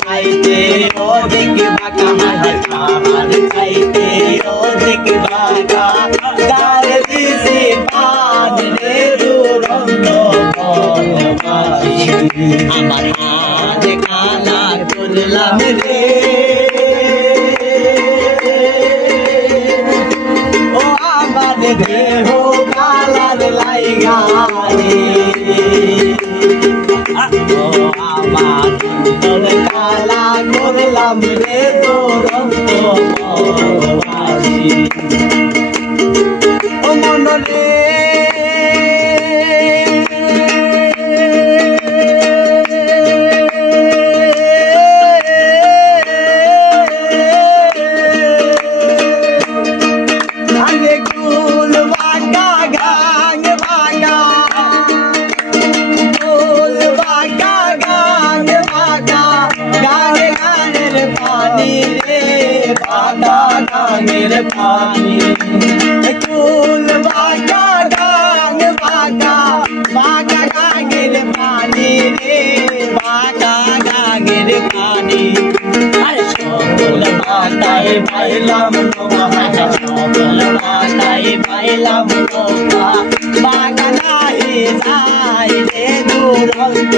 চাইতে অধিক বাঁকা আমার চাইতে অধিক বাঁকা গাল দিছি পান রে দুরন্ত আমার হাত কালা করলাম রে ও আমার দেহ কালার লাইগা রে আমার কালা করলাম রে দুরন্ত ও মন রে मेरे पानी कुल बागा गांग बागा बागा गांगेर पानी रे बागा गांगेर पानी अरे সকল মাতায় পাইলাম নৌকা সকল মাতায় পাইলাম নৌকা বাগা নাহি যায় রে দুরন্ত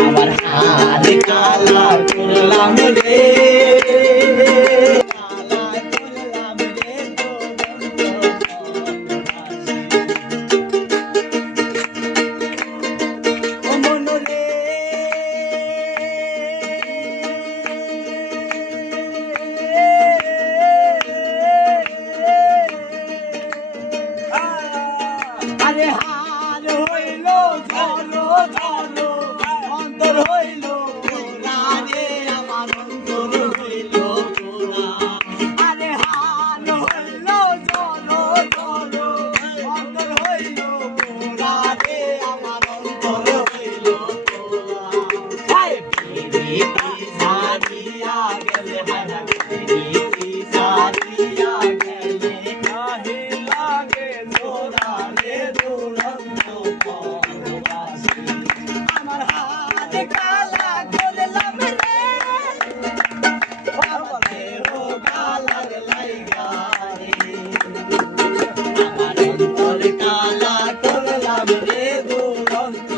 আমার হাত কালা করলাম রে আরে হার হইল ধরো ধরো অন্তর হইল রে আমার অন্তর হইল আরে হার হইল ধরো ধরো অন্তর হইল রে আমার অন্তর হইল সারিয়া গেলে সারিয়া গেলে কাহে লাগে জোরা রে দুরন্ত আমার হাত কালা করলাম রে বাবারে ও কালার লাইগা রে আমার অন্তর কালা করলাম রে দুরন্ত